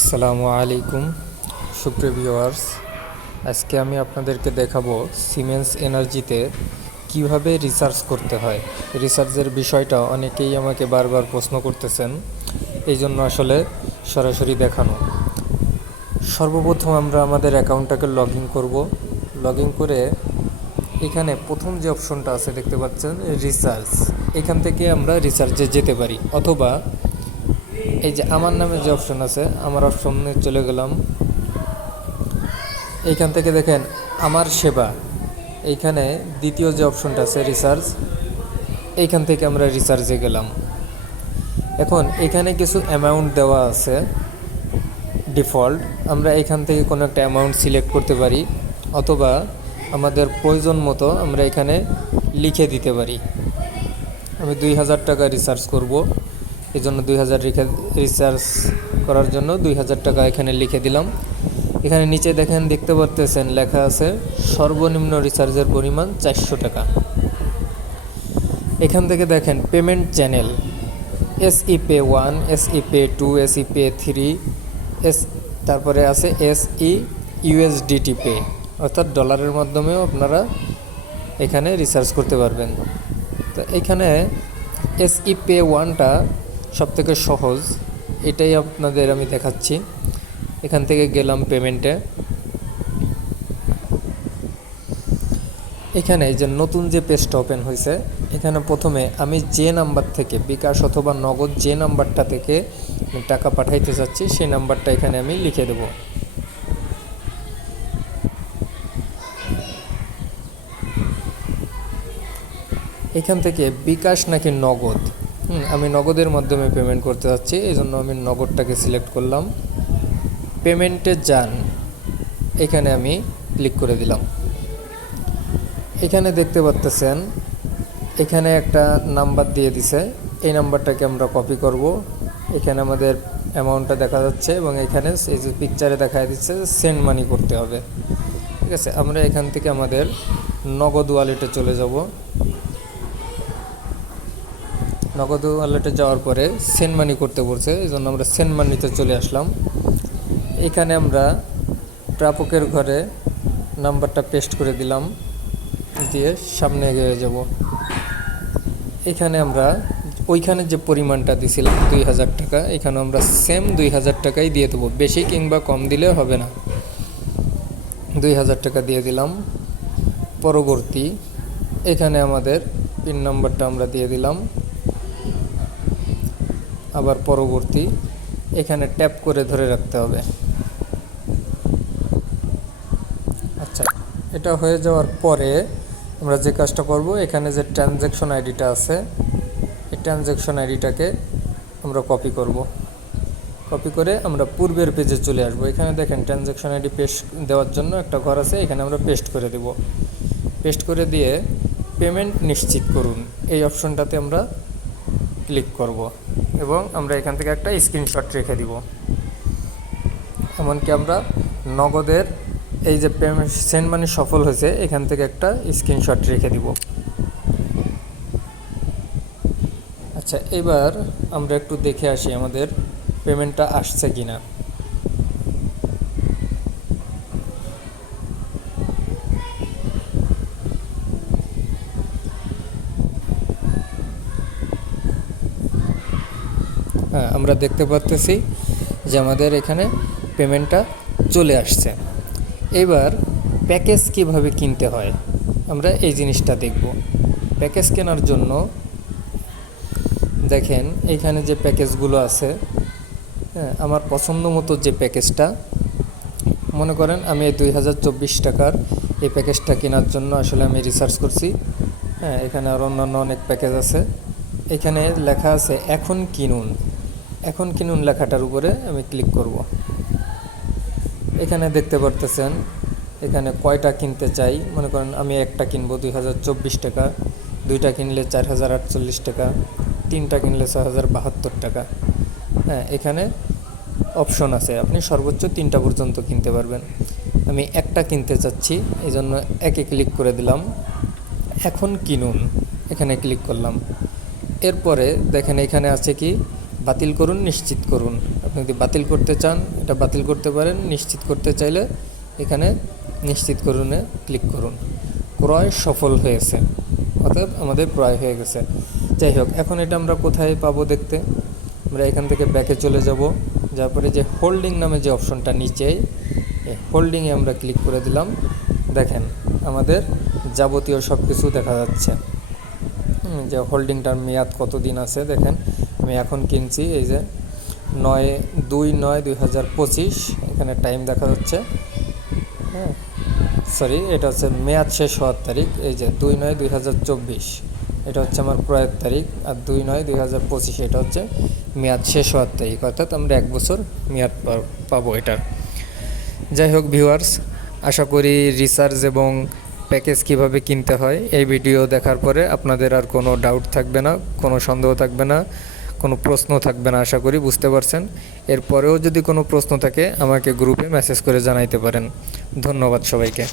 আসসালামু আলাইকুম সুপ্রিয় ভিউয়ার্স। আজকে আমি আপনাদেরকে দেখাবো সিমেন্স এনার্জিতে কিভাবে রিসার্চ করতে হয়। রিসার্চের বিষয়টা অনেকেই আমাকে বারবার প্রশ্ন করতেছেন, এই জন্য আসলে সরাসরি দেখানো। সর্বপ্রথম আমরা আমাদের অ্যাকাউন্টটাকে লগ ইন করবো। লগ ইন করে এখানে প্রথম যে অপশনটা আছে দেখতে পাচ্ছেন রিসার্চ, এখান থেকে আমরা রিসার্চে যেতে পারি, অথবা এই যে আমার নামে যে অপশন আছে আমার অপশনে চলে গেলাম। এইখান থেকে দেখেন আমার সেবা, এইখানে দ্বিতীয় যে অপশনটা আছে রিসার্চ, এইখান থেকে আমরা রিসার্চে গেলাম। এখন এখানে কিছু অ্যামাউন্ট দেওয়া আছে ডিফল্ট, আমরা এখান থেকে কোনো একটা অ্যামাউন্ট সিলেক্ট করতে পারি, অথবা আমাদের প্রয়োজন মতো আমরা এখানে লিখে দিতে পারি। আমি 2000 টাকা রিসার্চ করব, এই জন্য 2000 রিসার্চ করার জন্য 2000 টাকা এখানে লিখে দিলাম। এখানে নিচে দেখতে পারতেছেন লেখা আছে সর্বনিম্ন রিসার্চের পরিমাণ 400 টাকা। এখান থেকে দেখেন payment channel SE Pay 1, SE Pay 2, SE Pay 3, তারপরে আছে SE USDT Pay, অর্থাৎ ডলারের মাধ্যমেও আপনারা এখানে রিসার্চ করতে পারবেন। তো এখানে SE Pay 1টা সবথেকে সহজ, এটাই আপনাদের আমি দেখাচ্ছি। এখান থেকে গেলাম পেমেন্টে। এখানে যে নতুন যে পেজটা ওপেন হয়েছে, এখানে প্রথমে আমি যে নাম্বার থেকে বিকাশ অথবা নগদ যে নাম্বারটা থেকে টাকা পাঠাইতে চাচ্ছি সেই নাম্বারটা এখানে আমি লিখে দেব। এখান থেকে বিকাশ নাকি নগদ, আমি নগদের মাধ্যমে পেমেন্ট করতে যাচ্ছি, এই জন্য আমি নগদটাকে সিলেক্ট করলাম। পেমেন্টে যান, এখানে আমি ক্লিক করে দিলাম। এখানে দেখতে পাচ্ছেন এখানে একটা নাম্বার দিয়ে দিছে, এই নাম্বারটাকে আমরা কপি করব। এখানে আমাদের অ্যামাউন্টটা দেখা যাচ্ছে এবং এখানে এই যে পিকচারে দেখা দিচ্ছে সেন্ড মানি করতে হবে। ঠিক আছে, আমরা এখান থেকে আমাদের নগদ ওয়ালেটে চলে যাব। নগদ ওয়ালেটে যাওয়ার পরে সেন্ড মানি করতে বলছে, এই জন্য আমরা সেন্ড মানিতে চলে আসলাম। এখানে আমরা প্রাপকের ঘরে নাম্বারটা পেস্ট করে দিলাম, দিয়ে সামনে এগিয়ে যাব। এখানে আমরা ওইখানে যে পরিমাণটা দিয়েছিলাম 2000 টাকা, এখানে আমরা সেম 2000 টাকাই দিয়ে দেবো, বেশি কিংবা কম দিলে হবে না। 2000 টাকা দিয়ে দিলাম। পরবর্তী এখানে আমাদের পিন নাম্বারটা আমরা দিয়ে দিলাম। আবার পরবর্তী এখানে ট্যাপ করে ধরে রাখতে হবে। আচ্ছা, এটা হয়ে যাওয়ার পরে আমরা যে কাজটা করব, এখানে যে ট্রানজ্যাকশন আইডিটা আছে এই ট্রানজ্যাকশন আইডিটাকে আমরা কপি করব। কপি করে আমরা পূর্বের পেজে চলে আসব। এখানে দেখেন ট্রানজ্যাকশন আইডি পেস্ট দেওয়ার জন্য একটা ঘর আছে, এখানে আমরা পেস্ট করে দেব। পেস্ট করে দিয়ে পেমেন্ট নিশ্চিত করুন এই অপশনটাতে আমরা ক্লিক করব এবং আমরা এখান থেকে একটা স্ক্রিনশট রেখে দিব। এমনকি আমরা নগদের এই যে পেমেন্ট সেন্ড মানি সফল হয়েছে এখান থেকে একটা স্ক্রিনশট রেখে দিব। আচ্ছা, এবার আমরা একটু দেখে আসি আমাদের পেমেন্টটা আসছে কিনা। হ্যাঁ, আমরা দেখতে পাচ্ছি যে আমাদের এখানে পেমেন্টটা চলে আসছে। এবার প্যাকেজ কিভাবে কিনতে হয় আমরা এই জিনিসটা দেখব। প্যাকেজ কেনার জন্য দেখেন এইখানে যে প্যাকেজগুলো আছে, হ্যাঁ, আমার পছন্দ মতো যে প্যাকেজটা, মনে করেন আমি এই 2024 টাকার এই প্যাকেজটা কেনার জন্য আসলে আমি রিসার্চ করছি। হ্যাঁ, এখানে আর অন্যান্য অনেক প্যাকেজ আছে। এখানে লেখা আছে এখন কিনুন। এখন কিনুন লেখাটার উপরে আমি ক্লিক করব। এখানে দেখতে পারতেছেন এখানে কয়টা কিনতে চাই, মনে করেন আমি একটা কিনবো 2024 টাকা, দুইটা কিনলে 4048 টাকা, তিনটা কিনলে 6072 টাকা। হ্যাঁ, এখানে অপশন আছে, আপনি সর্বোচ্চ 3টা পর্যন্ত কিনতে পারবেন। আমি একটা কিনতে চাচ্ছি, এই জন্য একে ক্লিক করে দিলাম। এখন কিনুন, এখানে ক্লিক করলাম। এরপরে দেখেন এখানে আছে কি বাতিল করুন, নিশ্চিত করুন। আপনি যদি বাতিল করতে চান এটা বাতিল করতে পারেন, নিশ্চিত করতে চাইলে এখানে নিশ্চিত করুনে ক্লিক করুন। ক্রয় সফল হয়েছে, অর্থাৎ আমাদের ক্রয় হয়ে গেছে। যাই হোক, এখন এটা আমরা কোথায় পাবো দেখতে? আমরা এখান থেকে ব্যাকে চলে যাব, যার পরে যে হোল্ডিং নামে যে অপশনটা নিচেই, এই হোল্ডিংয়ে আমরা ক্লিক করে দিলাম। দেখেন আমাদের যাবতীয় সব কিছু দেখা যাচ্ছে, যে হোল্ডিংটার মেয়াদ কতদিন আছে। দেখেন আমি এখন কিনছি, এই যে 9/2/2025 এখানে টাইম দেখা যাচ্ছে। হ্যাঁ, সরি, এটা হচ্ছে মেয়াদ শেষ হওয়ার তারিখ। এই যে 2/9/2024 এটা হচ্ছে আমার ক্রয়ের তারিখ, আর 2/9/2025 এটা হচ্ছে মেয়াদ শেষ হওয়ার তারিখ, অর্থাৎ আমরা 1 বছর মেয়াদ পাবো এটার। যাই হোক ভিউয়ার্স, আশা করি রিচার্জ এবং প্যাকেজ কিভাবে কিনতে হয় এই ভিডিও দেখার পরে আপনাদের আর কোনো ডাউট থাকবে না, কোনো সন্দেহ থাকবে না, কোনো প্রশ্ন থাকবে না, আশা করি বুঝতে পারছেন। এরপরেও যদি কোনো প্রশ্ন থাকে আমাকে গ্রুপে মেসেজ করে জানাইতে পারেন। ধন্যবাদ সবাইকে।